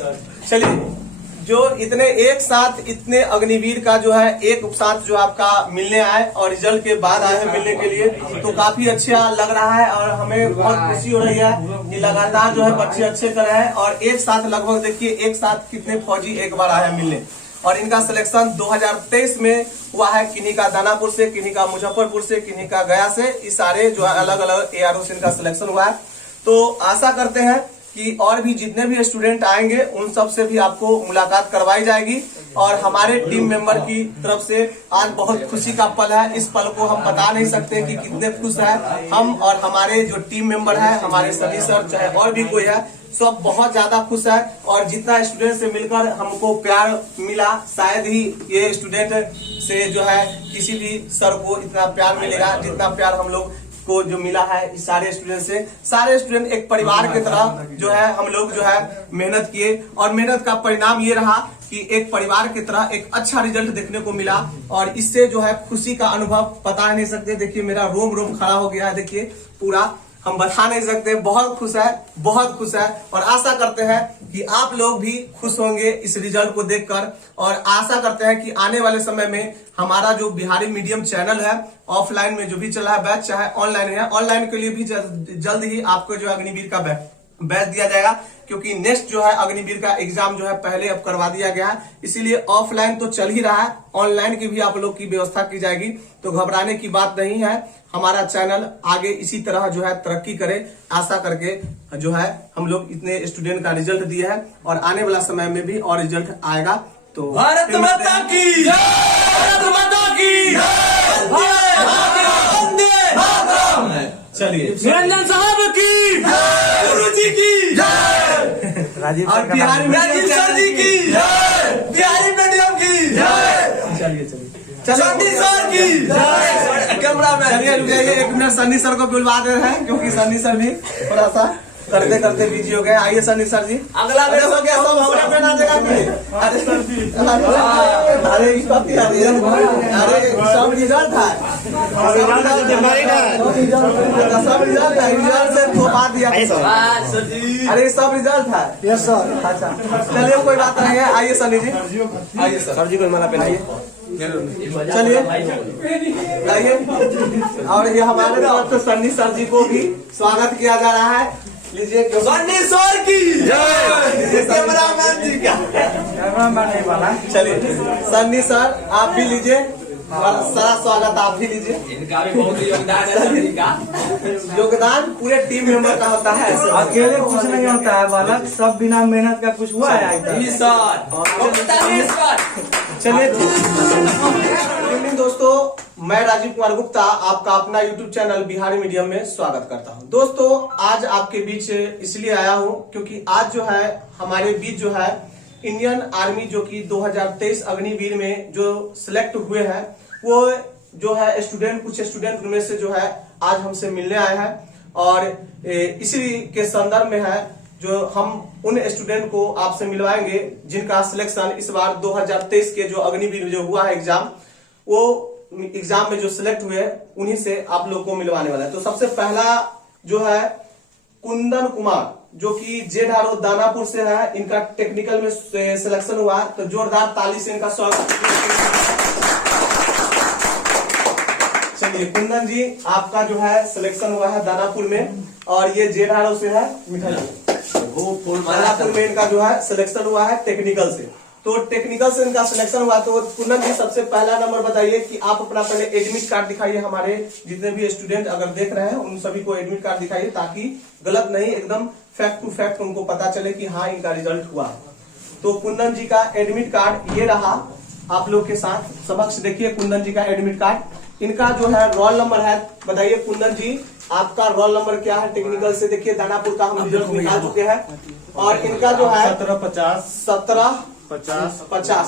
चलिए, जो इतने एक साथ इतने अग्निवीर का जो है एक साथ जो आपका मिलने आए और रिजल्ट के बाद आए हैं मिलने के लिए, तो काफी अच्छा लग रहा है और हमें बहुत खुशी हो रही है कि लगातार जो है बच्चे अच्छे कर रहे हैं। और एक साथ लगभग देखिए एक साथ कितने फौजी एक बार आए हैं मिलने। और इनका सिलेक्शन 2023 में हुआ है, किन्हीं का दानापुर से, किन्हीं का मुजफ्फरपुर से, किन्हीं का गया से। इस सारे जो है अलग अलग ARO से इनका सिलेक्शन हुआ है। तो आशा करते हैं कि और भी जितने भी स्टूडेंट आएंगे उन सब से भी आपको मुलाकात करवाई जाएगी। और हमारे टीम मेंबर की तरफ से आज बहुत खुशी का पल है। इस पल को हम बता नहीं सकते कि कितने खुश है हम, और हमारे जो टीम मेंबर है, हमारे सभी सर चाहे और भी कोई है, सब बहुत ज्यादा खुश है। और जितना स्टूडेंट से मिलकर हमको प्यार मिला, शायद ही ये स्टूडेंट से जो है किसी भी सर को इतना प्यार मिलेगा जितना प्यार हम लोग को जो मिला है इस सारे स्टूडेंट से। सारे स्टूडेंट एक परिवार की तरह जो है हम लोग जो है मेहनत किए, और मेहनत का परिणाम ये रहा कि एक परिवार की तरह एक अच्छा रिजल्ट देखने को मिला। और इससे जो है खुशी का अनुभव बता नहीं सकते। देखिए मेरा रोम रोम खड़ा हो गया है, देखिए पूरा हम बता नहीं सकते। बहुत खुश है, बहुत खुश है। और आशा करते हैं कि आप लोग भी खुश होंगे इस रिजल्ट को देखकर। और आशा करते हैं कि आने वाले समय में हमारा जो बिहारी मीडियम चैनल है, ऑफलाइन में जो भी चला है बैच, चाहे ऑनलाइन है, ऑनलाइन के लिए भी जल्द ही आपको जो अग्निवीर का बैच दिया जाएगा। क्योंकि नेक्स्ट जो है अग्निवीर का एग्जाम जो है पहले अब करवा दिया गया है, इसीलिए ऑफलाइन तो चल ही रहा है, ऑनलाइन की भी आप लोग की व्यवस्था की जाएगी। तो घबराने की बात नहीं है। हमारा चैनल आगे इसी तरह जो है तरक्की करे, आशा करके जो है हम लोग इतने स्टूडेंट का रिजल्ट दिए हैं और आने वाला समय में भी और रिजल्ट आएगा। तो भारत माता की जय, भारत माता की जय, वंदे मातरम। चलिए, निरंजन साहब की जय, गुरु जी की जय, राजीव सर जी की जय, बिहारी मीडियम की जय। चलिए सन्नी सर की जय। कैमरा मैन चलिए रुक जाइए, एक मिनट सन्नी सर को बुलवा दे रहे हैं क्योंकि सन्नी सर भी थोड़ा सा करते करते बिजी हो गए। आइए सन्नी सर जी। अगला अरे हो गया, सब हमने पे ना देगा कि अरे सर जी, अरे कॉपी आ रही है, अरे सब रिजल्ट है, सब रिजल्ट है, रिजल्ट से तो बात दिया सर जी। अरे सब रिजल्ट है। Yes sir. अच्छा चलिए कोई बात नहीं है। आइए सन्नी जी, आइए सर जी को माला पहनाइए। चलिए आइए। और ये हमारे तरफ से सन्नी सर जी को भी स्वागत किया जा रहा है। लीजिए सन्नी सर की जय, कैमरामैन जी का नहीं वाला। चलिए सन्नी सर आप भी लीजिए, सारा स्वागत आप भी लीजिए। इनका भी बहुत योगदान है सभी का। योगदान पूरे टीम मेंबर का होता है, अकेले कुछ नहीं होता है बालक, सब बिना मेहनत का कुछ हुआ है। चलिए दोस्तों, मैं राजीव कुमार गुप्ता आपका अपना YouTube चैनल बिहारी मीडियम में स्वागत करता हूं। दोस्तों आज आपके बीच इसलिए आया हूं क्योंकि आज जो है हमारे बीच जो है इंडियन आर्मी जो कि 2023 अग्निवीर में जो सिलेक्ट हुए हैं, वो जो है स्टूडेंट, कुछ स्टूडेंट उनमें से जो है आज हमसे मिलने आए हैं। और इसी के संदर्भ में है जो हम उन स्टूडेंट को आपसे मिलवाएंगे जिनका सिलेक्शन इस बार 2023 के जो अग्निवीर जो हुआ है एग्जाम, वो एग्जाम में जो सिलेक्ट हुए उन्हीं से आप लोग को मिलवाने वाला है। तो सबसे पहला जो है कुंदन कुमार जो कि JRO दानापुर से है, इनका टेक्निकल में सिलेक्शन हुआ, तो जोरदार ताली से इनका स्वागत। चलिए कुंदन जी आपका जो है सिलेक्शन हुआ है दानापुर में, और ये JRO से है दानापुर में इनका जो है सिलेक्शन हुआ है टेक्निकल से। तो टेक्निकल से इनका सिलेक्शन हुआ। तो कुंदन जी सबसे पहला नंबर बताइए कि आप अपना पहले एडमिट कार्ड दिखाइए। हमारे जितने भी स्टूडेंट अगर देख रहे हैं उन सभी को एडमिट कार्ड दिखाइए, ताकि गलत नहीं एकदम फैक्ट टू फैक्ट उनको पता चले कि हाँ इनका रिजल्ट हुआ। तो कुंदन जी का एडमिट कार्ड ये रहा आप लोग के साथ समक्ष। देखिए कुंदन जी का एडमिट कार्ड, इनका जो है रोल नंबर है, बताइए कुंदन जी आपका रोल नंबर क्या है टेक्निकल से। देखिए दानापुर का हम रिजल्ट निकाल चुके हैं, और इनका जो है 1750 1750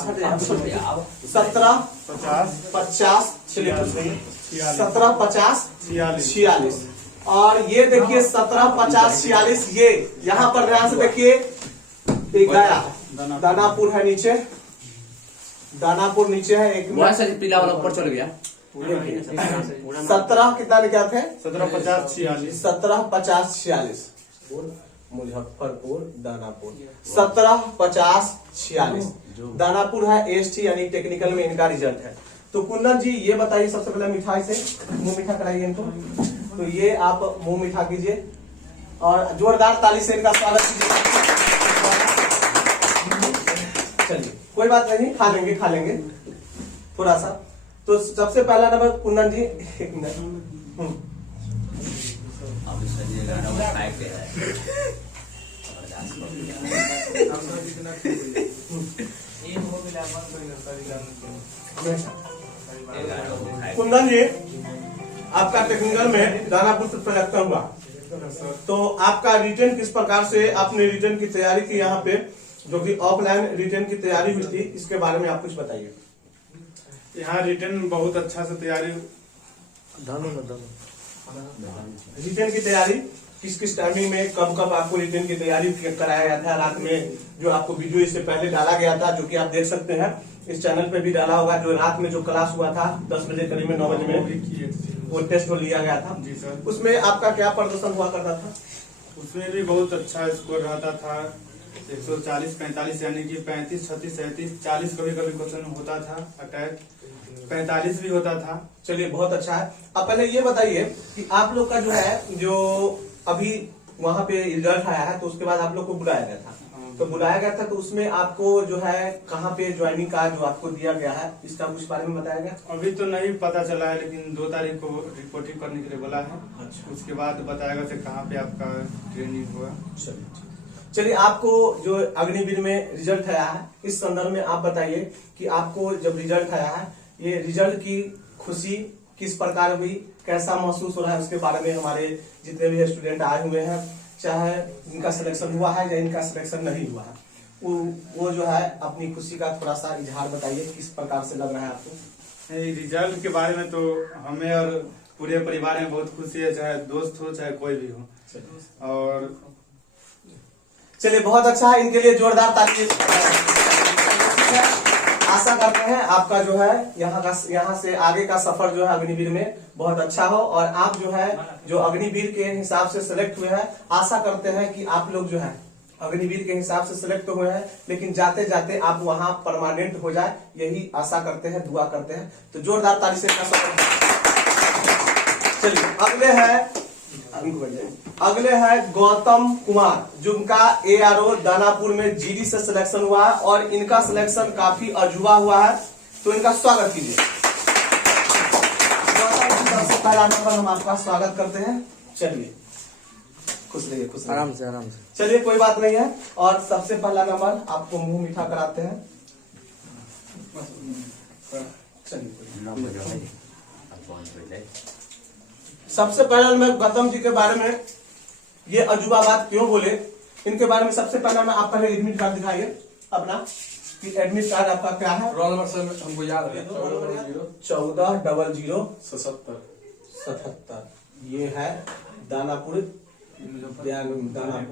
और ये देखिए 1750-46। ये यहाँ पर ध्यान से देखिए, गया दानापुर है नीचे, दानापुर नीचे है एक मिनट, पीला वाला ऊपर चल गया। 17 कितना क्या थे? 1750-46। 1750-46 मुजफ्फरपुर दानापुर 175046 दानापुर है AST यानी टेक्निकल में इनका रिजल्ट है। तो कुंदन जी ये बताइए सबसे पहले मिठाई से मुंह मीठा कराइए इनको। तो ये आप मुंह मीठा कीजिए और जोरदार ताली से इनका स्वागत कीजिए। चलिए कोई बात नहीं, खा लेंगे थोड़ा सा। तो सबसे पहला नंबर कुंदन जी, एक मिनट। कुंदन जी आपका टेक्निकल में दानापुर से सिलेक्शन हुआ, तो आपका रिटर्न किस प्रकार से आपने रिटर्न की तैयारी की यहाँ पे, जो कि ऑफलाइन रिटर्न की तैयारी हुई थी, इसके बारे में आप कुछ बताइए। यहाँ रिटर्न बहुत अच्छा से तैयारी, रिटर्न की तैयारी किस टाइमिंग में कब आपको रिटर्न की तैयारी कराया गया था। रात में जो आपको वीडियो इससे पहले डाला गया था, जो कि आप देख सकते हैं इस चैनल पे भी डाला होगा, जो रात में जो क्लास हुआ था 10 बजे करीब में 9 बजे में वो टेस्ट लिया गया था। जी सर। उसमें आपका क्या प्रदर्शन हुआ करता था? उसमें भी बहुत अच्छा स्कोर रहता था, 140 45 यानी कि 35 36 37 40 कभी क्वेश्चन होता था, अटैक 45 भी होता था। चलिए बहुत अच्छा है। अब पहले ये बताइए कि आप लोग का जो है, जो अभी वहाँ पे रिजल्ट आया है, तो उसके बाद आप लोग को बुलाया गया था। तो बुलाया गया था, तो उसमें आपको जो है कहाँ पे ज्वाइनिंग कार्ड जो आपको दिया गया है, इसका कुछ बारे में बताया गया? अभी तो नहीं पता चला है, लेकिन 2 तारीख को रिपोर्टिंग करने के लिए बोला है। अच्छा। उसके बाद बताएगा कि कहाँ पे आपका ट्रेनिंग हुआ। चलिए आपको जो अग्निवीर में रिजल्ट आया है, इस संदर्भ में आप बताइए कि आपको जब रिजल्ट आया है, ये रिजल्ट की खुशी किस प्रकार हुई, कैसा महसूस हो रहा है, उसके बारे में हमारे जितने भी स्टूडेंट आए हुए हैं, चाहे इनका सिलेक्शन हुआ है या इनका सिलेक्शन नहीं हुआ है, वो जो है अपनी खुशी का थोड़ा सा इजहार बताइए, किस प्रकार से लग रहा है आपको? रिजल्ट के बारे में तो हमें और पूरे परिवार में बहुत खुशी है, चाहे दोस्त हो चाहे कोई भी हो। और चलिए बहुत अच्छा है, इनके लिए जोरदार ताली। आशा करते हैं आपका जो है यहाँ से आगे का सफर जो है अग्निवीर में बहुत अच्छा हो, और आप जो है जो अग्निवीर के हिसाब से सिलेक्ट हुए हैं, आशा करते हैं कि आप लोग जो है अग्निवीर के हिसाब से सिलेक्ट हुए हैं, लेकिन जाते जाते आप वहां परमानेंट हो जाए, यही आशा करते हैं, दुआ करते हैं। तो जोरदार ताली से इसका सफर। चलिए अगले है गौतम कुमार, जिनका ARO दानापुर में GD से सिलेक्शन हुआ है, और इनका सिलेक्शन काफी अजूबा हुआ है, तो इनका स्वागत कीजिए। गौतम जी सबसे पहला नंबर हम आपका स्वागत करते हैं। चलिए खुश रहिए, खुश रहिए। आराम से चलिए कोई बात नहीं है, और सबसे पहला नंबर आपको मुंह मीठा कराते हैं। चलिए सबसे पहले मैं गौतम जी के बारे में ये अजूबा बात क्यों बोले, इनके बारे में सबसे पहले मैं आप पहले एडमिट कार्ड दिखाइए अपना, कि एडमिट कार्ड आपका क्या है। रोल नंबर सर हमको याद है 140077। ये है दानापुर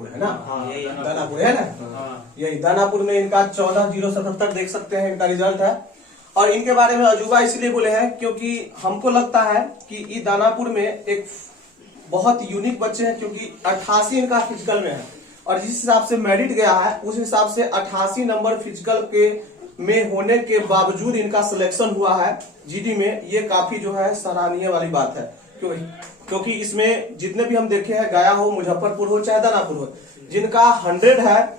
है ना? हाँ दानापुर है ना? यही दानापुर में इनका 14077 देख सकते हैं इनका रिजल्ट है। और इनके बारे में अजूबा इसलिए बोले हैं क्योंकि हमको लगता है कि ये दानापुर में एक बहुत यूनिक बच्चे हैं, क्योंकि 88 इनका फिजिकल में है, और जिस हिसाब से मेरिट गया है उस हिसाब से 88 नंबर फिजिकल के में होने के बावजूद इनका सिलेक्शन हुआ है GD में। ये काफी जो है सराहनीय वाली बात है, क्योंकि इसमें जितने भी हम देखे हैं, गया हो, मुजफ्फरपुर हो चाहे दानापुर हो, जिनका 100 है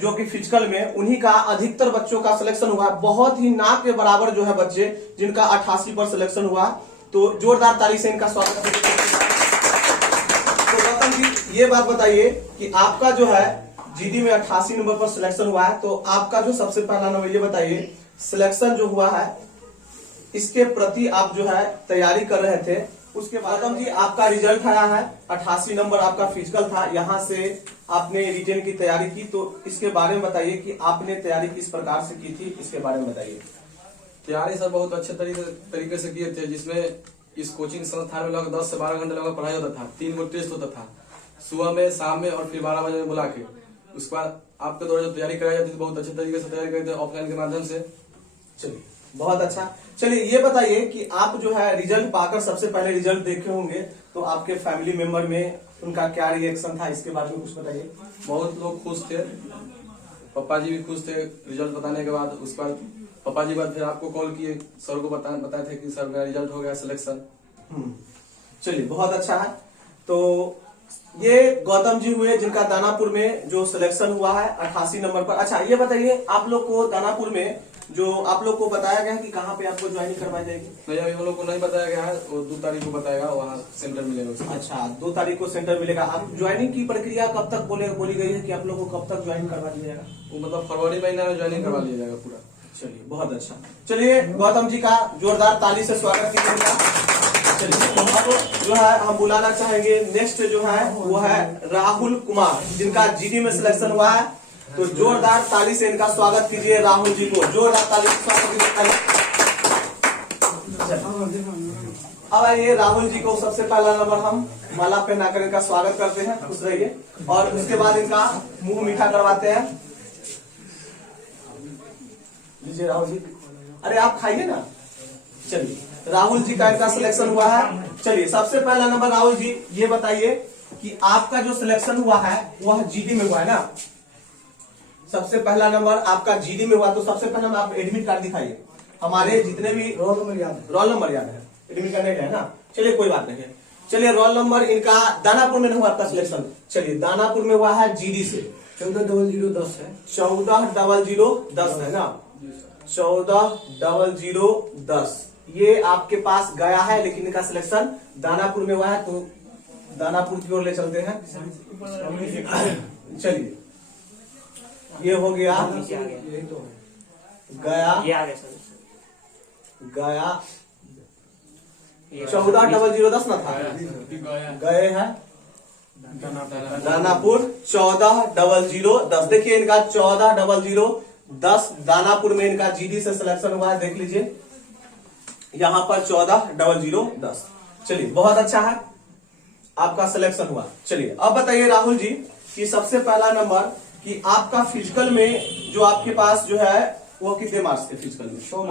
जो कि फिजिकल में, उन्हीं का अधिकतर बच्चों का सिलेक्शन हुआ है। बहुत ही ना के बराबर जो है बच्चे जिनका 88 पर सिलेक्शन हुआ। तो जोरदार ताली से इनका स्वागत है। तो गौतम जी ये बात बताइए कि आपका जो है GD में 88 नंबर पर सिलेक्शन हुआ है, तो आपका जो सबसे पहला नंबर, ये बताइए सिलेक्शन जो हुआ है इसके प्रति आप जो है तैयारी कर रहे थे, उसके बाद जी आपका रिजल्ट आया है, 88 नंबर आपका फिजिकल था, यहाँ से आपने रिटेन की तैयारी की, तो इसके बारे में बताइए कि आपने तैयारी किस प्रकार से की थी, इसके बारे में बताइए। तैयारी सर बहुत अच्छे तरीके से किए थे, जिसमें इस कोचिंग संस्थान में लगभग 10 से 12 घंटे लगभग पढ़ाई होता था। 3 गो टेस्ट होता था, सुबह में, शाम में और फिर 12 बजे में बुला के। उसके बाद आपके द्वारा जो तैयारी कराई जाती थी, बहुत अच्छे तरीके से तैयारी करते थे ऑफलाइन के माध्यम से। चलिए बहुत अच्छा। चलिए ये बताइए कि आप जो है रिजल्ट पाकर सबसे पहले रिजल्ट देखे होंगे, तो आपके फैमिली मेंबर में उनका क्या रिएक्शन था, इसके बारे में कुछ बताइए। बहुत लोग खुश थे, पापा जी भी खुश थे रिजल्ट बताने के बाद। उसके बाद पापा जी बाद फिर आपको कॉल किए, सर को बताए थे कि सर मेरा रिजल्ट हो गया सिलेक्शन। चलिए बहुत अच्छा है। तो ये गौतम जी हुए जिनका दानापुर में जो सिलेक्शन हुआ है 88 नंबर पर। अच्छा ये बताइए, आप लोग को दानापुर में जो आप लोग को बताया गया है कि कहाँ पे आपको ज्वाइनिंग करवाई जाएगी? नहीं, अभी हम लोग को नहीं बताया गया है, वो 2 तारीख को बताएगा, वहाँ सेंटर मिलेगा उसका। अच्छा 2 तारीख को सेंटर मिलेगा। आप ज्वाइनिंग की प्रक्रिया कब तक बोली गई है कि आप लोग को कब तक ज्वाइन करवा दिया जाएगा? वो मतलब फरवरी महीना में ज्वाइनिंग करवा लिया जाएगा पूरा। चलिए बहुत अच्छा। चलिए गौतम जी का जोरदार ताली से स्वागत कीजिएगा। चलिए तो अब जो है हम बुलाना चाहेंगे नेक्स्ट जो है वो है राहुल कुमार, जिनका जीडी में सिलेक्शन हुआ है। तो जोरदार ताली से इनका स्वागत कीजिए राहुल जी को, जोरदार ताली से स्वागत कीजिए। अब आइए राहुल जी को सबसे पहला नंबर हम माला पहनाकर इनका स्वागत करते हैं, खुश रहिए। और उसके बाद इनका मुंह मीठा करवाते हैं। लीजिए राहुल जी, अरे आप खाइए ना। चलिए राहुल जी का इनका सिलेक्शन हुआ है। चलिए सबसे पहला नंबर राहुल जी ये बताइए कि आपका जो सिलेक्शन हुआ है वह जीडी में हुआ है ना? सबसे पहला नंबर आपका जीडी में हुआ, तो सबसे पहला नंबर आप एडमिट कार्ड दिखाइए। हमारे जितने भी रोल नंबर याद है, एडमिट कार्ड नहीं है ना? चलिए कोई बात नहीं है। चलिए रोल नंबर इनका दानापुर में नहीं हुआ आपका सिलेक्शन। चलिए दानापुर में हुआ है जीडी से 140010 है। 140010 है ना? 140010 ये आपके पास गया है, लेकिन इनका सिलेक्शन दानापुर में हुआ है। तो दानापुर की ओर ले चलते हैं। चलिए ये हो गया गया, गया 140010 ना था, गए है दानापुर 140010। देखिए इनका 140010 दानापुर में इनका जीडी से सिलेक्शन हुआ है, देख लीजिए यहाँ पर 140010। चलिए बहुत अच्छा है, आपका सिलेक्शन हुआ। चलिए अब बताइए राहुल जी कि सबसे पहला नंबर कि आपका फिजिकल में जो आपके पास जो है वो कितने मार्क्स थे फिजिकल में? 100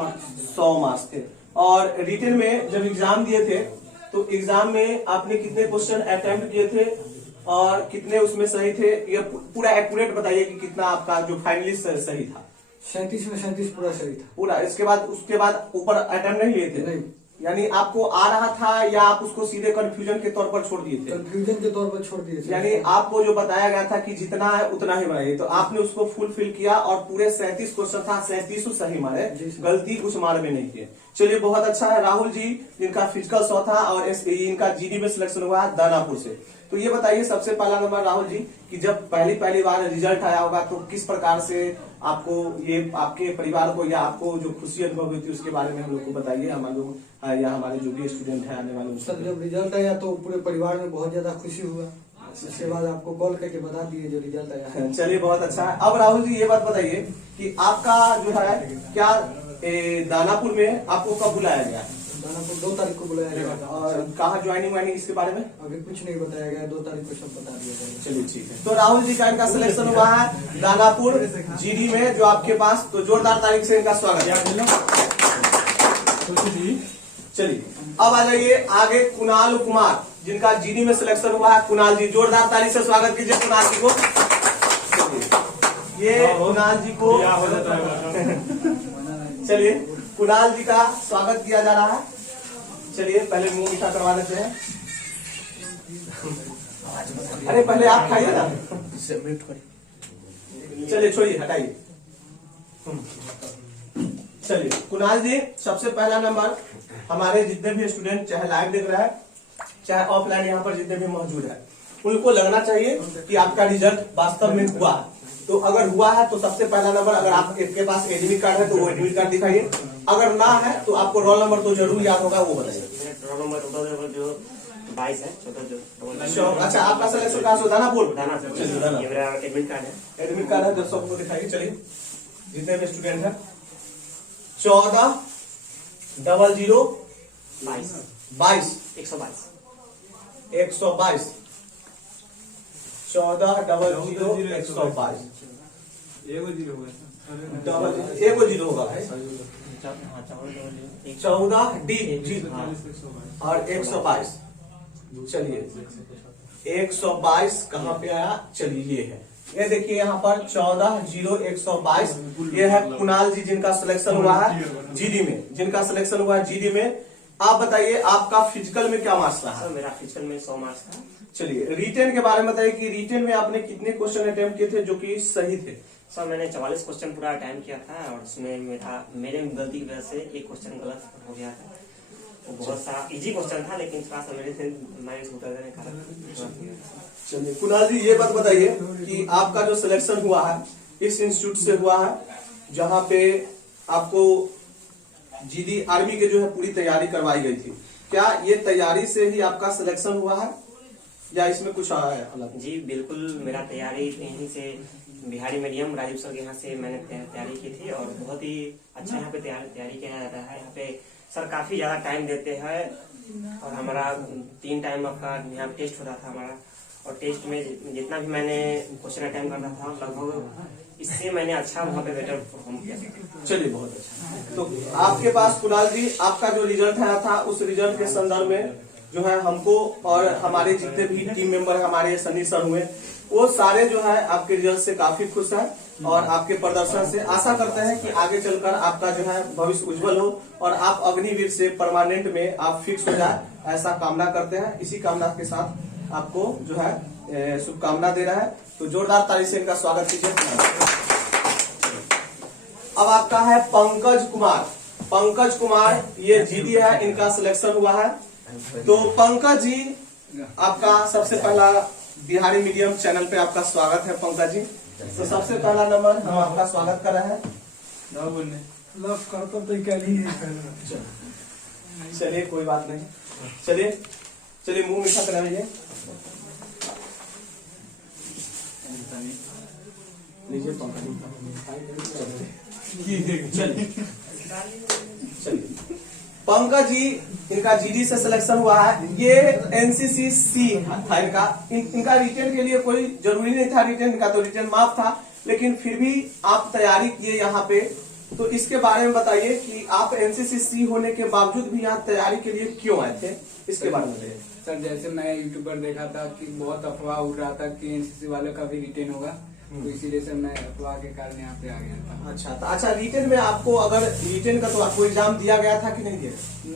मार्क्स थे। और रिटन में जब एग्जाम दिए थे तो एग्जाम में आपने कितने क्वेश्चन अटेम्प्ट किए थे और कितने उसमें सही थे? ये पूरा एक्यूरेट बताइए कि कितना आपका जो फाइनली सही था। 37 में 37 पूरा सही था पूरा। उसके बाद ऊपर अटेम्प्ट नहीं लिए थे? नहीं। यानी आपको आ रहा था या आप उसको सीधे कंफ्यूजन के तौर पर छोड़ दिए थे? कंफ्यूजन के तौर पर छोड़ दिए थे। यानी आपको जो बताया गया था कि जितना है उतना ही बनाइए, तो आपने उसको फुलफिल किया और पूरे 37 क्वेश्चन था, 37 सही मारे, गलती कुछ मार में नहीं किए। चलिए बहुत अच्छा है राहुल जी, जिनका फिजिकल 100 था और इनका जीडी में सिलेक्शन हुआ है दानापुर से। तो ये बताइए सबसे पहला नंबर राहुल जी कि जब पहली बार रिजल्ट आया होगा तो किस प्रकार से आपको ये आपके परिवार को या आपको जो खुशी अनुभव हुई थी उसके बारे में हम लोग को बताइए, हमारे लोग या हमारे जो भी स्टूडेंट है आने वाले। सर जब रिजल्ट आया तो पूरे परिवार में बहुत ज्यादा खुशी हुआ, इसके बाद आपको कॉल करके बता दिए जो रिजल्ट आया। चलिए बहुत अच्छा है। अब राहुल जी ये बात बताइए कि आपका जो है क्या दानापुर में आपको कब बुलाया गया? दानापुर 2 तारीख को बुलाया गया। और कहाँ ज्वाइनिंग वाइनिंग इसके बारे में अभी कुछ नहीं बताया गया, 2 तारीख को सब बता दिया जाएगा। चलिए ठीक है। तो राहुल जी का इनका सिलेक्शन हुआ है दानापुर जीडी में जो आपके पास, तो जोरदार तारीख से इनका स्वागत है। चलिए अब आ जाइए आगे कुणाल कुमार, जिनका जीडी में सिलेक्शन हुआ है। कुणाल जी, जोरदार ताली से स्वागत कीजिए कुणाल जी को। ये कुणाल जी को चलिए कुणाल जी का स्वागत किया जा रहा है। चलिए पहले मुंह मीठा करवा लेते हैं। अरे पहले आप खाइए ना। चलिए छोड़िए, हटाइए। चलिए कुणाल जी, सबसे पहला नंबर हमारे जितने भी स्टूडेंट चाहे लाइव देख रहा है चाहे ऑफलाइन यहाँ पर जितने भी मौजूद है, उनको लगना चाहिए कि आपका रिजल्ट वास्तव में हुआ है। तो अगर हुआ है तो सबसे पहला नंबर, अगर आपके पास एडमिट कार्ड है तो वो एडमिट कार्ड दिखाइए। अगर ना है तो आपको रोल नंबर तो जरूर याद होगा, वो बताइए। रोल नंबर जो 22 है। अच्छा आपका सिलेक्शन कहाँ से? दानापुर। ये मेरा एडमिट कार्ड है। एडमिट कार्ड है तो सबको दिखाइए। चलिए जितने भी स्टूडेंट है 140022 122 140022 एगो जीरो होगा 14 डी और 122। चलिए 122 कहाँ पे आया, चलिए ये है, ये देखिए यहाँ पर 14-0-122, ये है कुणाल जी जिनका सिलेक्शन हुआ है जीडी में, जिनका सिलेक्शन हुआ है जीडी में। आप बताइए आपका फिजिकल में क्या मार्क्स रहा? सर मेरा फिजिकल में 100 मार्क्स था। चलिए रिटेन के बारे में बताइए कि रिटेन में आपने कितने क्वेश्चन अटेम्प्ट किए थे जो कि सही थे? सर मैंने 44 क्वेश्चन पूरा अटेम्प्ट किया था और उसमें मेरे गलती की वजह से एक क्वेश्चन गलत हो गया था। वो बहुत सारा इजी क्वेश्चन था लेकिन थोड़ा सा मेरे से माइनस उतरने का कारण। चलिए कुणाल जी ये बात बताइए कि आपका जो सिलेक्शन हुआ है इस इंस्टीट्यूट से हुआ है जहाँ पे आपको जीडी आर्मी के जो है पूरी तैयारी करवाई गई थी, क्या ये तैयारी से ही आपका सिलेक्शन हुआ है या इसमें कुछ आया है अलग? जी बिल्कुल, मेरा तैयारी यहीं से बिहारी मीडियम राजीव सर के यहाँ से मैंने तैयारी की थी और बहुत ही अच्छा यहाँ पे तैयारी किया जाता है। यहाँ पे सर काफी ज्यादा टाइम देते हैं और हमारा 3 टाइम आपका यहाँ टेस्ट होता था हमारा, और टेस्ट में जितना भी मैंने क्वेश्चन अटेम्प्ट करना था लगभग इससे मैंने अच्छा वहाँ पे बेटर परफॉर्म किया। चलिए बहुत अच्छा। तो आपके पास कुणाल जी आपका जो रिजल्ट आया था उस रिजल्ट के संदर्भ में जो है हमको और हमारे जितने भी टीम मेंबर हमारे सनी सर हुए वो सारे जो है आपके रिजल्ट से काफी खुश हैं और आपके प्रदर्शन से आशा करते हैं कि आगे चलकर आपका जो है भविष्य उज्जवल हो और आप अग्निवीर से परमानेंट में आप फिक्स हो जाए, ऐसा कामना करते हैं। इसी कामना के साथ आपको जो है शुभकामना दे रहा है, तो जोरदार ताली से इनका स्वागत कीजिए। अब आपका है पंकज कुमार। पंकज कुमार ये जीडी है, इनका सिलेक्शन हुआ है। तो पंकज जी आपका सबसे पहला बिहारी मीडियम चैनल पे आपका स्वागत है। पंकज जी तो सबसे पहला नंबर हम आपका स्वागत कर रहे हैं। चलिए कोई बात नहीं, चलिए चलिए मुंह मीठा कराइए। लीजिए पंकज जी, चलिए पंकज जी इनका जीडी से सिलेक्शन हुआ है। ये एनसीसी सी था इनका। इनका रिटेन के लिए कोई जरूरी नहीं था रिटेन, इनका तो रिटेन माफ था, लेकिन फिर भी आप तैयारी किए यहाँ पे, तो इसके बारे में बताइए कि आप एनसीसी सी होने के बावजूद भी यहाँ तैयारी के लिए क्यों आए थे, इसके बारे में बताइए। सर जैसे मैं यूट्यूब पर देखा था कि बहुत अफवाह उड़ रहा था कि एनसीसी वालों का भी रिटेन होगा, तो इसीलिए सर मैं अफवाह के कारण यहाँ पे आ गया था। अच्छा तो अच्छा रिटेन में आपको अगर रिटेन का तो आपको एग्जाम दिया गया था कि नहीं दिया?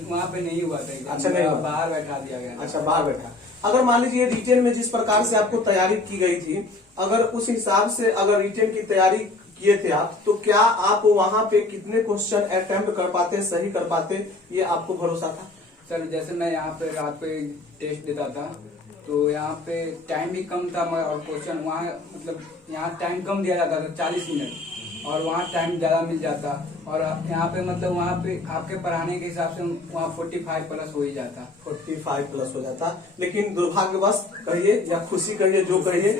वहाँ पे नहीं हुआ था एग्जाम। अच्छा, नहीं हुआ। बाहर बैठा दिया गया था। अच्छा बाहर बैठा। अगर मान लीजिए रिटेन में जिस प्रकार से आपको तैयारी की गई थी, अगर उस हिसाब से अगर रिटेन की तैयारी किए थे आप, तो क्या आप वहाँ पे कितने क्वेश्चन अटेम्प्ट कर पाते, सही कर पाते, ये आपको भरोसा था? सर जैसे मैं यहाँ पे रात को टेस्ट देता था तो यहाँ पे टाइम भी कम था और क्वेश्चन वहाँ मतलब यहाँ टाइम कम दिया जाता था 40 मिनट और वहाँ टाइम ज्यादा मिल जाता, और यहाँ पे मतलब वहाँ पे आपके पढ़ाने के हिसाब से वहाँ 45 प्लस हो ही जाता। 45 प्लस हो जाता, लेकिन दुर्भाग्यवश कहिए या खुशी कहिए जो कहिए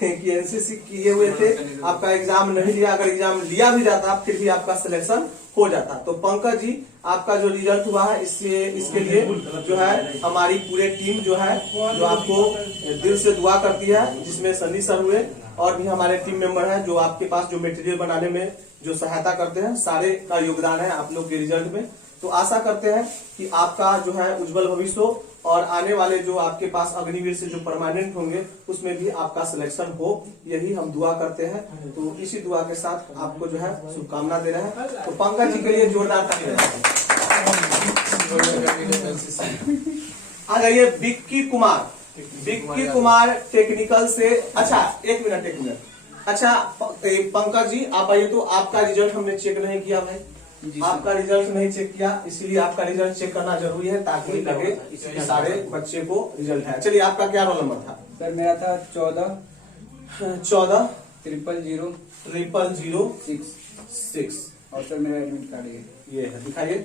कि एनसीसी किए हुए थे, आपका एग्जाम नहीं लिया। अगर एग्जाम लिया भी जाता फिर भी आपका सिलेक्शन हो जाता। तो पंकज जी आपका जो रिजल्ट हुआ है इसके लिए जो है हमारी पूरे टीम जो है जो आपको दिल से दुआ करती है, जिसमें सनी सर हुए और भी हमारे टीम मेंबर हैं जो आपके पास जो मटेरियल बनाने में जो सहायता करते हैं, सारे का योगदान है आप लोग के रिजल्ट में। तो आशा करते हैं कि आपका जो है उज्जवल भविष्य हो और आने वाले जो आपके पास अग्निवीर से जो परमानेंट होंगे उसमें भी आपका सिलेक्शन हो, यही हम दुआ करते हैं। तो इसी दुआ के साथ आपको जो है शुभकामना दे रहे हैं। तो पंकज जी के लिए जोरदार ताली। आ जाइए बिक्की कुमार। बिक्की कुमार टेक्निकल से। अच्छा एक मिनट। अच्छा पंकज जी आप आइए। तो आपका रिजल्ट हमने चेक नहीं किया भाई, आपका रिजल्ट नहीं चेक किया, इसीलिए आपका रिजल्ट चेक करना जरूरी है ताकि लगे कि सारे बच्चे को रिजल्ट है। चलिए आपका क्या रोल नंबर था? सर मेरा था 14 00006 और सर मेरा एडमिट कार्ड ये है, दिखाइए।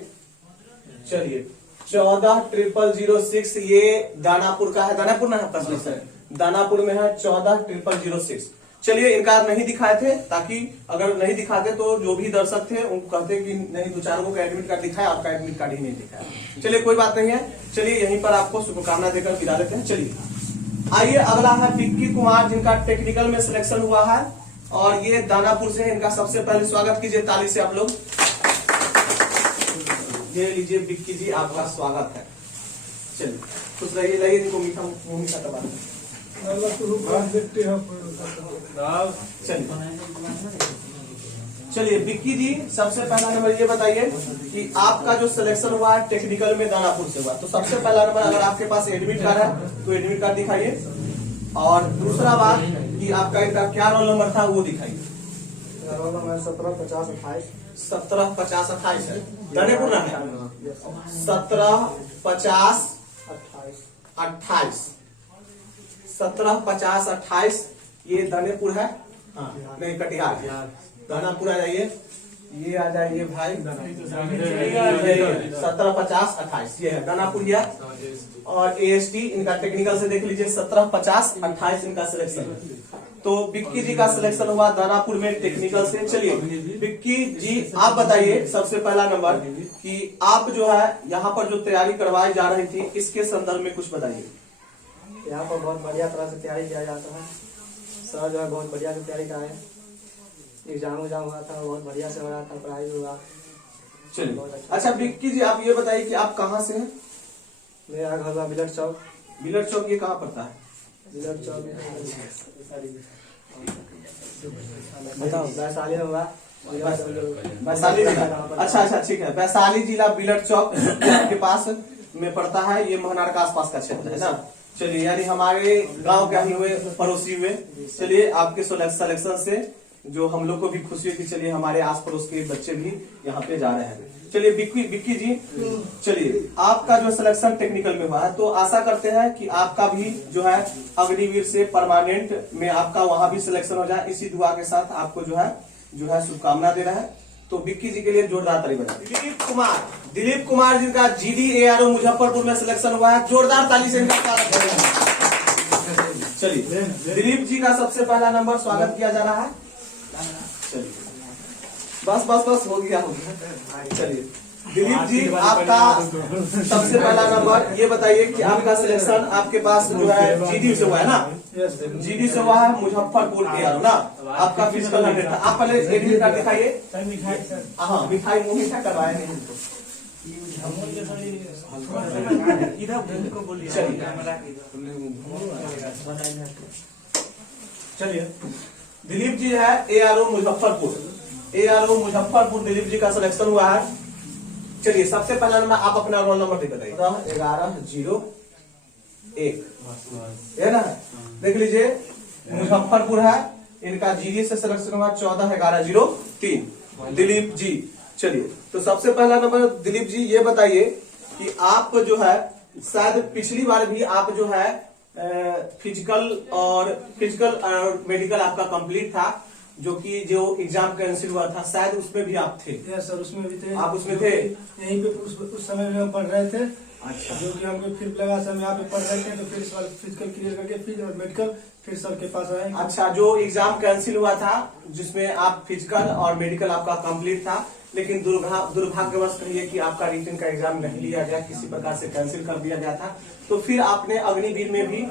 चलिए 14,006 ये दानापुर का है। दानापुर ना आपका सर? दानापुर में है 14,006। चलिए इनका नहीं दिखाए थे ताकि अगर नहीं दिखाते तो जो भी दर्शक थे उनको कहते कि नहीं दो चार को एडमिट कार्ड दिखाया, आपका एडमिट कार्ड ही नहीं दिखाया। चलिए कोई बात नहीं है, चलिए यहीं पर आपको शुभकामना देकर विदा देते हैं। चलिए आइए अगला है बिक्की कुमार जिनका टेक्निकल में सिलेक्शन हुआ है और ये दानापुर से। इनका सबसे पहले स्वागत कीजिए ताली से आप लोग। ये लीजिए बिक्की जी आपका स्वागत है। चलिए खुश रहिए, लगे इनको मीठा मुंह मीठा दबा। चलिए विक्की जी, सबसे पहला नंबर ये बताइए कि आपका जो सिलेक्शन हुआ है टेक्निकल में दानापुर से हुआ, तो सबसे पहला नंबर अगर आपके पास एडमिट कार्ड है तो एडमिट कार्ड दिखाइए, और दूसरा बात कि आपका इनका क्या रोल नंबर था वो दिखाइए। 175028 है, दानापुर ना है, 175028 ये दानापुर है, नहीं कटिहार, दानापुर आ जाइए, ये आ जाइए भाई 175028 ये है दानापुर या, और एएसटी इनका टेक्निकल से देख लीजिए 175028 इनका सिलेक्शन। तो विक्की जी का सिलेक्शन हुआ दानापुर में टेक्निकल से। चलिए विक्की जी आप बताइए सबसे पहला नंबर कि आप जो है यहाँ पर जो तैयारी करवाई जा रही थी इसके संदर्भ में कुछ बताइए। यहाँ पर बहुत बढ़िया तरह से तैयारी किया जाता है, सर जो है बहुत बढ़िया से तैयारी कराए, एग्जाम हुआ था बहुत बढ़िया से हो रहा था, पढ़ाई हुआ। चलिए अच्छा विक्की जी आप ये बताइए कि आप कहाँ से हैं? मेरा घर हुआ बिलट चौक। बिलट चौक ये कहाँ पड़ता है? बिलट चौक वैशाली में हुआ। वैशाली जिला, अच्छा ठीक है, वैशाली जिला बिलट चौक के पास में पड़ता है, ये महनार के आसपास का क्षेत्र है ना। चलिए यानी हमारे गांव के ही हुए, पड़ोसी हुए। चलिए आपके सिलेक्शन से जो हम लोग को भी खुशी है कि चलिए हमारे आस पड़ोस के बच्चे भी यहाँ पे जा रहे हैं। चलिए विक्की जी, चलिए आपका जो सिलेक्शन टेक्निकल में हुआ है तो आशा करते हैं कि आपका भी जो है अग्निवीर से परमानेंट में आपका वहां भी सिलेक्शन हो जाए, इसी दुआ के साथ आपको जो है शुभकामना दे रहा है। तो विक्की जी के लिए जोरदार ताली बजाइए। दिलीप कुमार जिनका GD-ARO मुजफ्फरपुर में सिलेक्शन हुआ है, जोरदार ताली से इनका स्वागत करें। चलिए दिलीप जी का सबसे पहला नंबर स्वागत किया जा रहा है। चलिए बस हो गया। चलिए दिलीप जी आपका सबसे पहला नंबर ये बताइए कि आपका सिलेक्शन आपके पास जो है GD से हुआ है ना, GD से हुआ है मुजफ्फरपुर के यार ना, आपका फिजिकल 100 था। आप पहले एडमिट कार्ड दिखाइए। हाँ मिठाई मुँह मीठा करवाए नहीं चलिए दिलीप जी है ARO मुजफ्फरपुर दिलीप जी का सिलेक्शन हुआ है। चलिए सबसे पहला नंबर आप अपना रोल नंबर बताइए। 1101 है ना, देख लीजिए मुजफ्फरपुर है, इनका GD से सिलेक्शन हुआ 14-11-03 दिलीप जी। चलिए तो सबसे पहला नंबर दिलीप जी ये बताइए कि आप जो है शायद पिछली बार भी आप जो है फिजिकल और मेडिकल आपका कंप्लीट था, जो कि जो एग्जाम कैंसिल हुआ था शायद उसमें भी आप थे। यस सर, उसमें भी थे। आप उसमें थे? यहीं पे उस समय में हम पढ़ रहे थे। अच्छा, जो कि हमको फिर लगा सर यहाँ पे पढ़ रहे थे, तो फिर इस बार फिजिकल क्लियर करके फिर और मेडिकल फिर सर के पास आए। अच्छा, जो एग्जाम कैंसिल हुआ था जिसमें आप फिजिकल और मेडिकल आपका कंप्लीट था, लेकिन दुर्भाग्यवश कहिए कि आपका रिटन का एग्जाम नहीं लिया गया, किसी प्रकार से कैंसिल कर दिया गया था। तो फिर आपने अग्निवीर में भी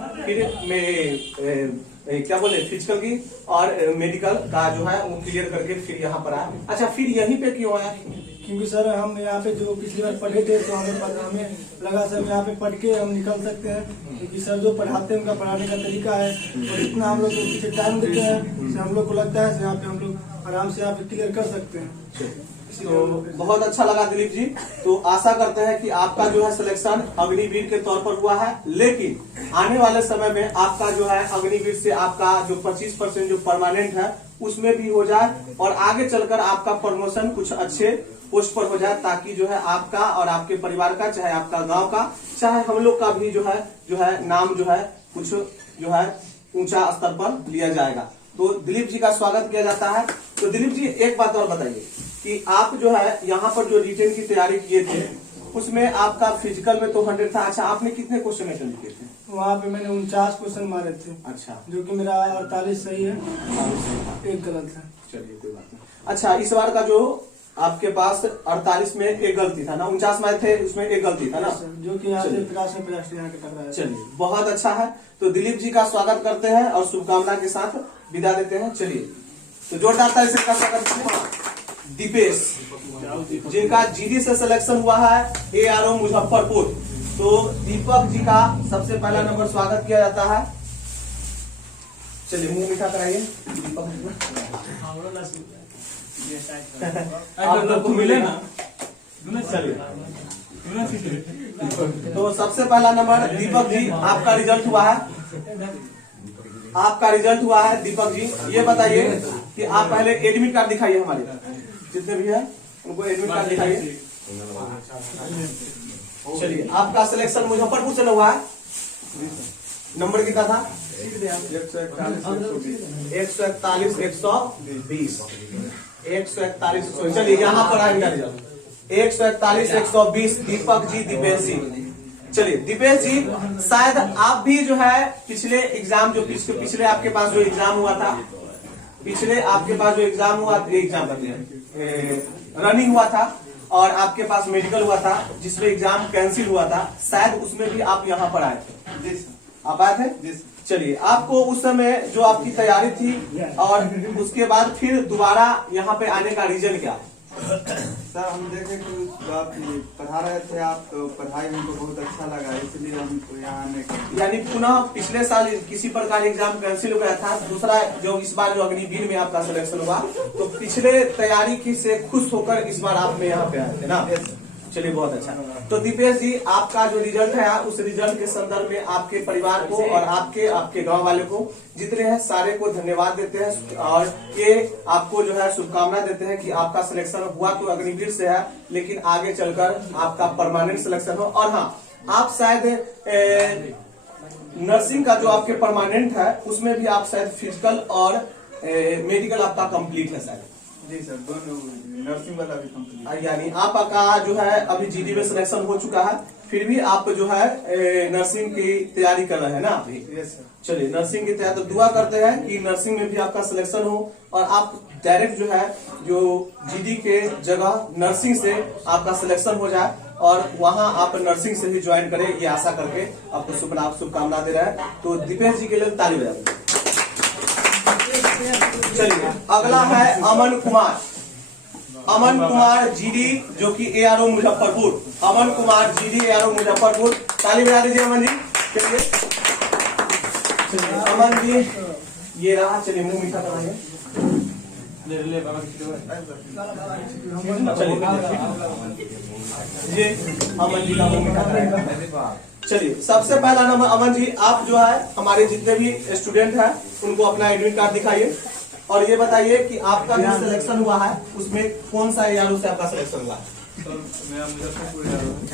क्या बोले फिजिकल की और मेडिकल का जो है वो क्लियर करके फिर यहाँ पर आया। अच्छा, फिर यहीं पे क्यों आया? क्योंकि सर हम यहाँ पे जो पिछली बार पढ़े थे तो हमें लगा सर यहाँ पे पढ़ के हम निकल सकते हैं, क्योंकि सर जो पढ़ाते हैं उनका पढ़ाने का तरीका है और इतना हम लोग पीछे टाइम देते हैं, हम लोग को लगता है यहाँ पे हम लोग आराम से यहाँ पे क्लियर कर सकते हैं। तो बहुत अच्छा लगा दिलीप जी। तो आशा करते हैं कि आपका जो है सिलेक्शन अग्निवीर के तौर पर हुआ है, लेकिन आने वाले समय में आपका जो है अग्निवीर से आपका जो 25% जो परमानेंट है उसमें भी हो जाए और आगे चलकर आपका प्रमोशन कुछ अच्छे पोस्ट पर हो जाए, ताकि जो है आपका और आपके परिवार का, चाहे आपका गांव का, चाहे हम लोग का भी जो है नाम जो है कुछ जो है ऊंचा स्तर पर लिया जाएगा। तो दिलीप जी का स्वागत किया जाता है। तो दिलीप जी एक बात और बताइए कि आप जो है यहाँ पर जो रिटेन की तैयारी किए थे उसमें आपका फिजिकल में तो 100 था। अच्छा, आपने कितने क्वेश्चन अटेंड किए थे? वहाँ पे मैंने 49 क्वेश्चन मारे थे। अच्छा, जो कि मेरा 48 सही है, एक गलत है। चलिए कोई बात नहीं। अच्छा, इस बार का जो आपके पास 48 में एक गलती था ना, 49 मारे थे उसमें एक गलती था ना, जो कि यहाँ से 50 में 50 यहाँ के टकराया। चलिए बहुत अच्छा है। तो दिलीप जी का स्वागत करते हैं और शुभकामना के साथ विदा देते हैं। चलिए तो जोरदार ताली से स्वागत। दीपेश जिनका GD से सिलेक्शन हुआ है ARO मुजफ्फरपुर, तो दीपक जी का सबसे पहला नंबर स्वागत किया जाता है। चलिए मुंह मीठा कराइए। आप लोग को मिले ना। चलिए तो सबसे पहला नंबर दीपक जी, आपका रिजल्ट हुआ है। आपका रिजल्ट हुआ है दीपक जी। ये बताइए कि आप पहले एडमिट कार्ड दिखाइए, हमारे जितने भी हैं उनको एडमिट कार्ड दिखाइए। चलिए आपका सिलेक्शन मुजफ्फरपुर से हुआ है। नंबर कितना था? 141 120 141। चलिए यहाँ पर आएगा रिजल्ट 141 120 दीपक जी, दीपेश जी। चलिए दीपेश जी, शायद आप भी जो है पिछले एग्जाम जो पिछले आपके पास जो एग्जाम हुआ था, पिछले आपके पास जो एग्जाम हुआ, एग्जाम रनिंग हुआ था और आपके पास मेडिकल हुआ था, जिसमें एग्जाम कैंसिल हुआ था, शायद उसमें भी आप यहाँ पर आए थे। आप आए थे? चलिए आपको उस समय जो आपकी तैयारी थी और उसके बाद फिर दोबारा यहाँ पे आने का रीजन क्या है? सर हम देखे कि आप पढ़ा रहे थे, आप तो पढ़ाई हमको बहुत अच्छा लगा, इसलिए हम यहाँ आने का। यानी पुनः पिछले साल किसी प्रकार एग्जाम कैंसिल हो गया था, दूसरा जो इस बार जो अग्निवीर में आपका सिलेक्शन हुआ, तो पिछले तैयारी की से खुश होकर इस बार आप में यहाँ पे आए थे ना। चलिए बहुत अच्छा। तो दीपेश जी, आपका जो रिजल्ट है उस रिजल्ट के संदर्भ में आपके परिवार को और आपके गांव वाले को जितने हैं सारे को धन्यवाद देते हैं और ये आपको जो है शुभकामना देते हैं कि आपका सिलेक्शन हुआ तो अग्निवीर से है, लेकिन आगे चलकर आपका परमानेंट सिलेक्शन हो। और हाँ, आप शायद नर्सिंग का जो आपके परमानेंट है उसमें भी आप शायद फिजिकल और मेडिकल आपका कंप्लीट है शायद। जी सर, दोनों नर्सिंग वाला भी कंप्लीट। यानी आपका जो है अभी जीडी में सिलेक्शन हो चुका है, फिर भी आप जो है नर्सिंग की तैयारी कर रहे हैं ना अभी? Yes sir. चलिए नर्सिंग की तैयारी, तो दुआ करते हैं कि नर्सिंग में भी आपका सिलेक्शन हो और आप डायरेक्ट जो है जो जीडी के जगह नर्सिंग से आपका सिलेक्शन हो जाए और वहां आप नर्सिंग से भी ज्वाइन करें, ये आशा करके आपको शुभकामना दे रहा है। तो दीपेश जी के लिए ताली बजा। चलिए अगला है अमन कुमार। अमन कुमार जीडी, जो कि ARO Muzaffarpur. Aman Kumar GD ARO Muzaffarpur, ताली बजा दीजिए अमन जी। चलिए अमन जी, ये रहा। चलिए मुंह मीठा कराइए। ये अमन जी का मुंह मीठा कराइए। चलिए सबसे पहला नंबर अमन जी, आप जो है हमारे जितने भी स्टूडेंट हैं उनको अपना एडमिट कार्ड दिखाइए और ये बताइए कि आपका जो सिलेक्शन हुआ है उसमें कौन सा एआरओ से आपका सिलेक्शन हुआ है?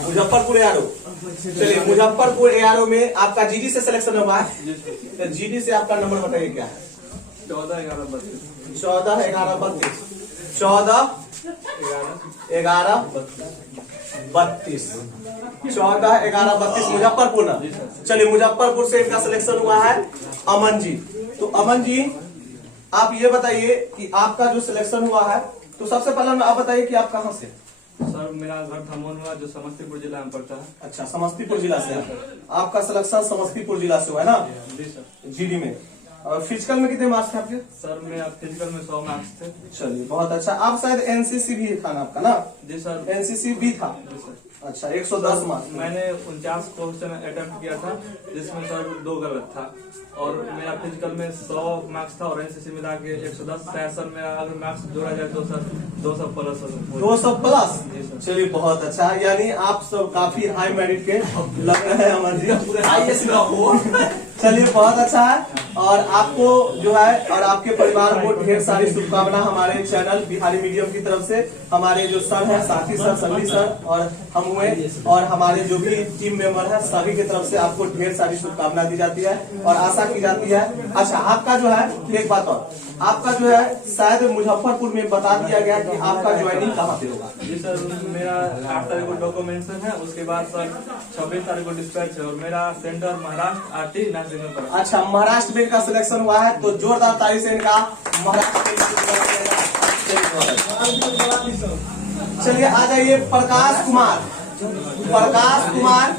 मुजफ्फरपुर एआरओ। चलिए मुजफ्फरपुर एआरओ में आपका जीडी से सिलेक्शन हुआ है, तो जीडी से आपका नंबर बताइए क्या है? 14-11-32 14-11-32 मुजफ्फरपुर ना। चलिए मुजफ्फरपुर से इनका सिलेक्शन हुआ है अमन जी। तो अमन जी आप ये बताइए कि आपका जो सिलेक्शन हुआ है, तो सबसे पहले आप बताइए कि आप कहाँ से? सर मेरा घर धमोनुआ जो समस्तीपुर जिला में पड़ता है। अच्छा, समस्तीपुर जिला से है। आपका सिलेक्शन समस्तीपुर जिला से हुआ है ना? जी सर। जीडी में। और फिजिकल में कितने मार्क्स थे आपके? सर मेरा फिजिकल में 100 मार्क्स थे। चलिए बहुत अच्छा। आप शायद एनसीसी भी था ना आपका ना? जी सर। एनसीसी भी था। जी सर। अच्छा 110 मार्क्स। मैंने 49 क्वेश्चन अटेम्प्ट किया था, जिसमें सर 2 गलत था और मेरा फिजिकल में 100 मार्क्स था और एनसीसी मिला के 110। सर मेरा अगर मार्क्स जोड़ा जाए तो सर 200 प्लस। 200 प्लस। चलिए बहुत अच्छा। यानी आप सब काफी हाई मेरिट के लग रहे हैं अमन जी, पूरे हाईएस्ट हो। चलिए बहुत अच्छा है। और आपको जो है और आपके परिवार को ढेर सारी शुभकामना हमारे चैनल बिहारी मीडियम की तरफ से, हमारे जो सर हैं, साथी सर, सभी सर और हम हुए और हमारे जो भी टीम मेंबर है सभी की तरफ से आपको ढेर सारी शुभकामना दी जाती है और आशा की जाती है। अच्छा आपका जो है एक बात और, आपका जो है शायद मुजफ्फरपुर में बता दिया गया कि आपका ज्वाइनिंग कहाँ पे होगा? जी सर, मेरा 8 तारीख को डॉक्यूमेंटेशन है, उसके बाद सर 26 तारीख को डिस्पैच है और मेरा सेंटर महाराष्ट्र आरटी नासिक में पड़ा। अच्छा, महाराष्ट्र बैंक का सिलेक्शन हुआ है, तो जोरदार ताली से इनका महाराष्ट्र। चलिए आ जाइए प्रकाश कुमार। प्रकाश कुमार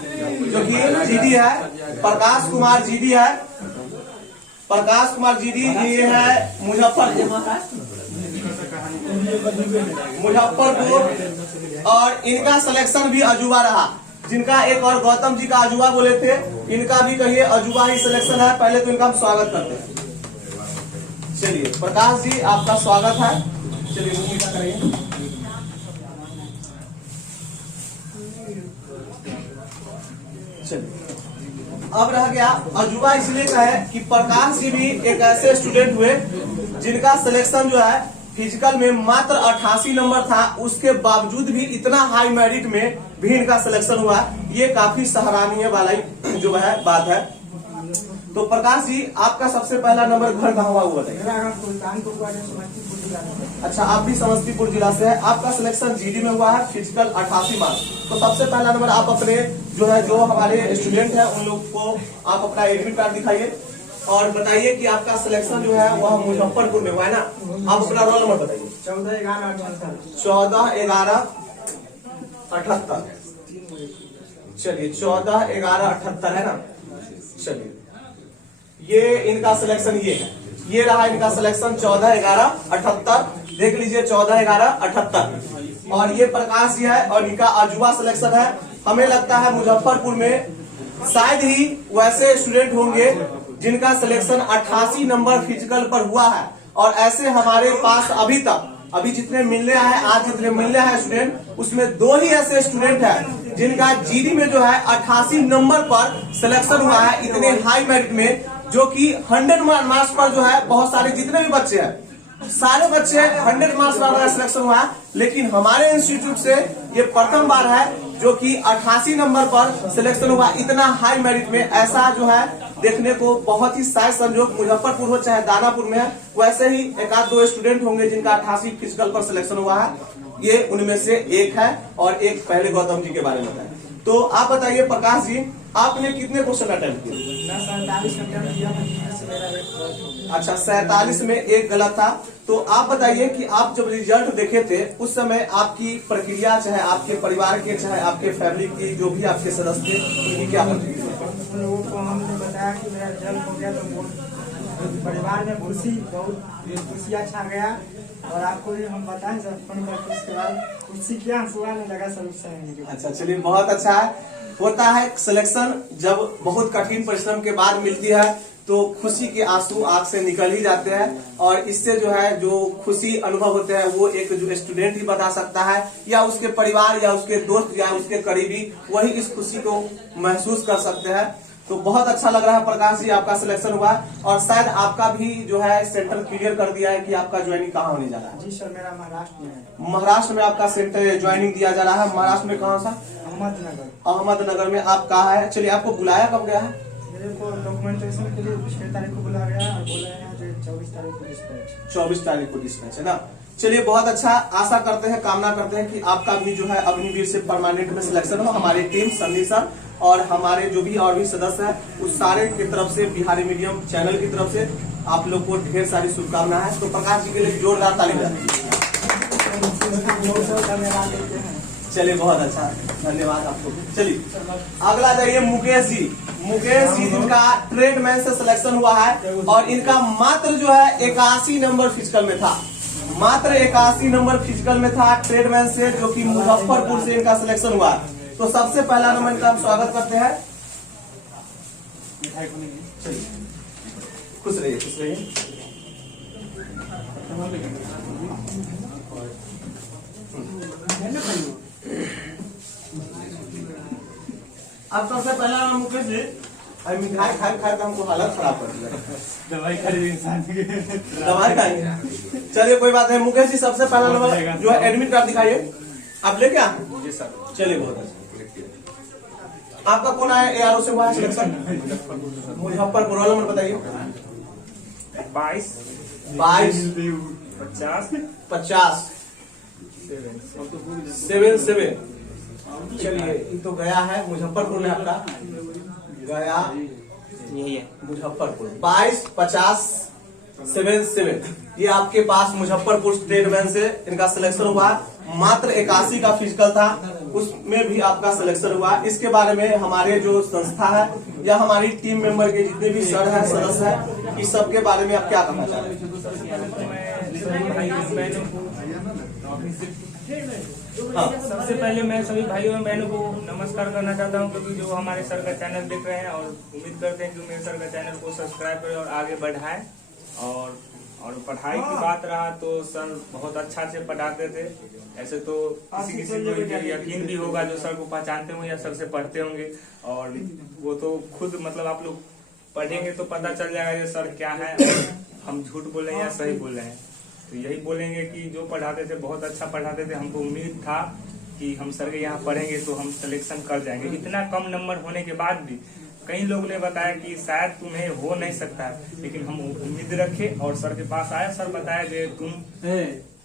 जो कि जीडी है, प्रकाश कुमार जीडी है, प्रकाश कुमार जीडी ये है मुजफ्फरपुर। और इनका सिलेक्शन भी अजूबा रहा। जिनका एक और गौतम जी का अजूबा बोले थे, इनका भी कहिए अजूबा ही सिलेक्शन है। पहले तो इनका हम स्वागत करते हैं। चलिए प्रकाश जी आपका स्वागत है। चलिए भूमिका करिए। चलिए अब रह गया अजूबा इसलिए का है कि प्रकाश जी भी एक ऐसे स्टूडेंट हुए जिनका सिलेक्शन जो है फिजिकल में मात्र 88 नंबर था, उसके बावजूद भी इतना हाई मेरिट में भी इनका सिलेक्शन हुआ। ये काफी सराहनीय वाला जो है बात है। तो प्रकाश जी आपका सबसे पहला नंबर घर कहाँ हुआ वो बताइए। अच्छा, आप भी समस्तीपुर जिला से है। आपका सिलेक्शन जीडी में हुआ है, फिजिकल 88 मार्क्स। तो सबसे पहला नंबर आप अपने जो हमारे स्टूडेंट है उन लोग को आप अपना एडमिट कार्ड दिखाइए और बताइए कि आपका सिलेक्शन जो है वह मुजफ्फरपुर में हुआ है ना। आप अपना रोल नंबर बताइए। 14-11-78। चलिए 14-11-78 है ना। चलिए ये इनका सिलेक्शन ये है, ये रहा इनका सिलेक्शन 14-11-78। देख लीजिए 14-11-78। और ये प्रकाश जी है और इनका अजूबा सिलेक्शन है। हमें लगता है मुजफ्फरपुर में शायद ही वैसे स्टूडेंट होंगे जिनका सिलेक्शन 88 नंबर फिजिकल पर हुआ है। और ऐसे हमारे पास अभी जितने मिलने आए आज जितने मिलने आए स्टूडेंट, उसमें 2 ही ऐसे स्टूडेंट हैं जिनका जीडी में जो है 88 नंबर पर सिलेक्शन हुआ है, इतने हाई मेरिट में, जो कि 100 मार्क्स पर जो है बहुत सारे जितने भी बच्चे हैं सारे बच्चे 100 मार्क्स पर सिलेक्शन हुआ है। लेकिन हमारे इंस्टीट्यूट से ये प्रथम बार है जो कि 88 नंबर पर सिलेक्शन हुआ इतना हाई मेरिट में। ऐसा जो है देखने को बहुत ही शायद संजोग मुजफ्फरपुर हो चाहे दानापुर में है, वैसे ही 1-2 स्टूडेंट होंगे जिनका 88 फिजिकल पर सिलेक्शन हुआ है। ये उनमें से एक है और एक पहले गौतम जी के बारे में बताए। तो आप बताइए प्रकाश जी, आपने कितने क्वेश्चन अटेम्प्ट किए? अच्छा 47 में एक गलत था। तो आप बताइए कि आप जब रिजल्ट देखे थे उस समय आपकी प्रक्रिया, चाहे आपके परिवार के चाहे आपके फैमिली की जो भी आपके सदस्य थे, उनकी क्या प्रतिक्रिया? उन लोगों को हमने बताया कि मेरा रिजल्ट हो गया, तो परिवार में खुशियाँ छा गया। और आपको भी हम बताएं जब फोन करके उसके बाद खुशी क्या हुआ नहीं लगा सब। अच्छा चलिए बहुत अच्छा है। होता है सिलेक्शन जब बहुत कठिन परिश्रम के बाद मिलती है तो खुशी के आंसू आंख से निकल ही जाते हैं। और इससे जो खुशी अनुभव होते हैं वो एक जो स्टूडेंट ही बता सकता है, या उसके परिवार या उसके दोस्त या उसके करीबी, वही इस खुशी को महसूस कर सकते हैं। तो बहुत अच्छा लग रहा है प्रकाश जी आपका सिलेक्शन हुआ। और शायद आपका भी जो है सेंटर क्लियर कर दिया है कि आपका ज्वाइनिंग कहाँ होने जा रहा है? जी सर, मेरा महाराष्ट्र में है। महाराष्ट्र में आपका सेंटर ज्वाइनिंग दिया जा रहा है। महाराष्ट्र में कहाँ सा? अहमदनगर में आप कहा है। चलिए आपको बुलाया कब गया है? मेरे को डॉक्यूमेंटेशन के लिए 6 तारीख को बुलाया गया और बोला है 24 तारीख को डिस्पैच। 24 तारीख को डिस्पैच है ना। चलिए बहुत अच्छा, आशा करते हैं, कामना करते हैं कि आपका भी जो है अग्निवीर से परमानेंट में सिलेक्शन हो। हमारी टीम सन्नी सर और हमारे जो भी और भी सदस्य हैं उस सारे की तरफ से, बिहारी मीडियम चैनल की तरफ से आप लोग को ढेर सारी शुभकामनाएं हैं। तो प्रकाश जी के लिए जोरदार ताली बजाइए। चलिए बहुत अच्छा, धन्यवाद आपको। चलिए अगला जाइए मुकेश जी। मुकेश जी जिनका ट्रेडमैन से सिलेक्शन हुआ है और इनका मात्र जो है 81 नंबर फिजिकल में था, मात्र 81 नंबर फिजिकल में था ट्रेडमैन से, जो कि मुजफ्फरपुर से इनका सिलेक्शन हुआ। तो सबसे पहला नंबर का हम स्वागत करते हैं। खुश रहिए, खुश रहिए। अब सबसे पहला नाम मुकेश जी, मिठाई खाए खाए तो हमको हालत खराब कर दिया। दवाई खरीद इंसान की दवाई खाएंगे। चलिए कोई बात नहीं। मुकेश जी सबसे पहला नंबर जो है एडमिट कार्ड दिखाइए। आप लेके आ? जी सर। चलिए बहुत अच्छा। आपका कौन आया ARO से हुआ है सिलेक्शन? मुजफ्फरपुर। रोल नंबर बताइए। 22 50 77। चलिए ये तो गया है, मुजफ्फरपुर में आपका गया, यही है मुजफ्फरपुर। 22 50 77 ये आपके पास मुजफ्फरपुर ट्रेडमैन से इनका सिलेक्शन हुआ। मात्र 81 का फिजिकल था, उसमें भी आपका सिलेक्शन हुआ। इसके बारे में हमारे जो संस्था है या हमारी टीम मेंबर के जितने भी सर हैं, सदस्य हैं, इस सब के बारे में आप क्या कहना चाह रहे हैं? हाँ। सबसे पहले मैं सभी भाइयों और बहनों को नमस्कार करना चाहता हूं, क्योंकि जो हमारे सर का चैनल देख रहे हैं और उम्मीद करते हैं कि मेरे सर का चैनल को सब्सक्राइब करें और आगे बढ़ाएं। और और पढ़ाई की बात रहा तो सर बहुत अच्छा से पढ़ाते थे। ऐसे तो किसी किसी को ये यकीन भी होगा जो सर को पहचानते होंगे या सर से पढ़ते होंगे, और वो तो खुद मतलब आप लोग पढ़ेंगे तो पता चल जाएगा ये सर क्या है और हम झूठ बोल रहे हैं या सही बोल रहे हैं। तो यही बोलेंगे कि जो पढ़ाते थे बहुत अच्छा पढ़ाते थे। हमको उम्मीद था कि हम सर के यहाँ पढ़ेंगे तो हम सिलेक्शन कर जाएंगे। इतना कम नंबर होने के बाद भी कई लोग ने बताया कि शायद तुम्हें हो नहीं सकता है, लेकिन हम उम्मीद रखे और सर के पास आया। सर बताया कि तुम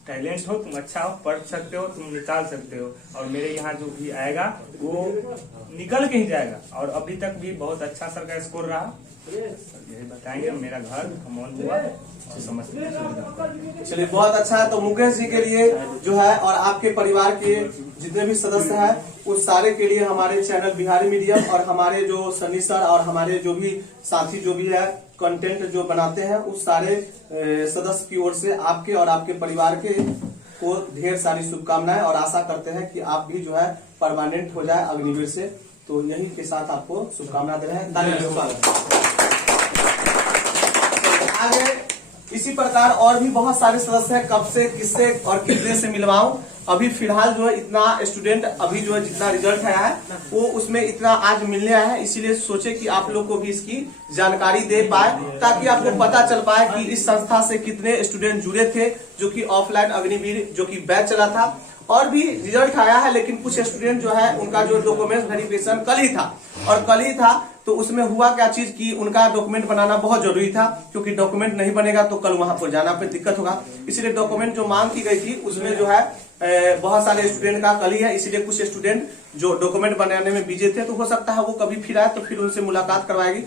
टैलेंट हो, तुम अच्छा हो, पढ़ सकते हो, तुम निकाल सकते हो, और मेरे यहाँ जो भी आएगा वो निकल के ही जाएगा। और अभी तक भी बहुत अच्छा सर का स्कोर रहा। यही बताएंगे। मेरा घर खमौन हुआ समझते। चलिए बहुत अच्छा है। तो मुकेश जी के लिए जो है और आपके परिवार के जितने भी सदस्य हैं उस सारे के लिए हमारे चैनल बिहारी मीडियम और हमारे जो सनी सर और हमारे जो भी साथी जो भी है कंटेंट जो बनाते हैं उस सारे सदस्य की ओर से आपके और आपके परिवार के को ढेर सारी शुभकामनाएं, और आशा करते हैं कि आप भी जो है परमानेंट हो जाए अग्निवीर से। तो यही के साथ आपको शुभकामना दे रहे हैं। आगे इसी प्रकार और भी बहुत सारे सदस्य हैं। कब से किससे और कितने से मिलवाऊं, अभी फिलहाल जो है इतना स्टूडेंट अभी जो है जितना रिजल्ट आया है वो उसमें इतना आज मिलने आया है, इसीलिए सोचे कि आप लोग को भी इसकी जानकारी दे पाए ताकि आपको पता चल पाए कि इस संस्था से कितने स्टूडेंट जुड़े थे जो कि ऑफलाइन अग्निवीर जो कि बैच चला था। और भी रिजल्ट आया है, लेकिन कुछ स्टूडेंट जो है उनका जो डॉक्यूमेंट वेरिफिकेशन कल ही था, और कल ही था तो उसमें हुआ क्या चीज कि उनका डॉक्यूमेंट बनाना बहुत जरूरी था, क्योंकि डॉक्यूमेंट नहीं बनेगा तो कल वहां पर जाना पे दिक्कत होगा। इसलिए डॉक्यूमेंट जो मांग की गई थी उसमें जो है बहुत सारे स्टूडेंट का कल ही है, इसलिए कुछ स्टूडेंट जो डॉक्यूमेंट बनाने में बिजी थे तो हो सकता है वो कभी फिर आए तो फिर उनसे मुलाकात करवाएगी।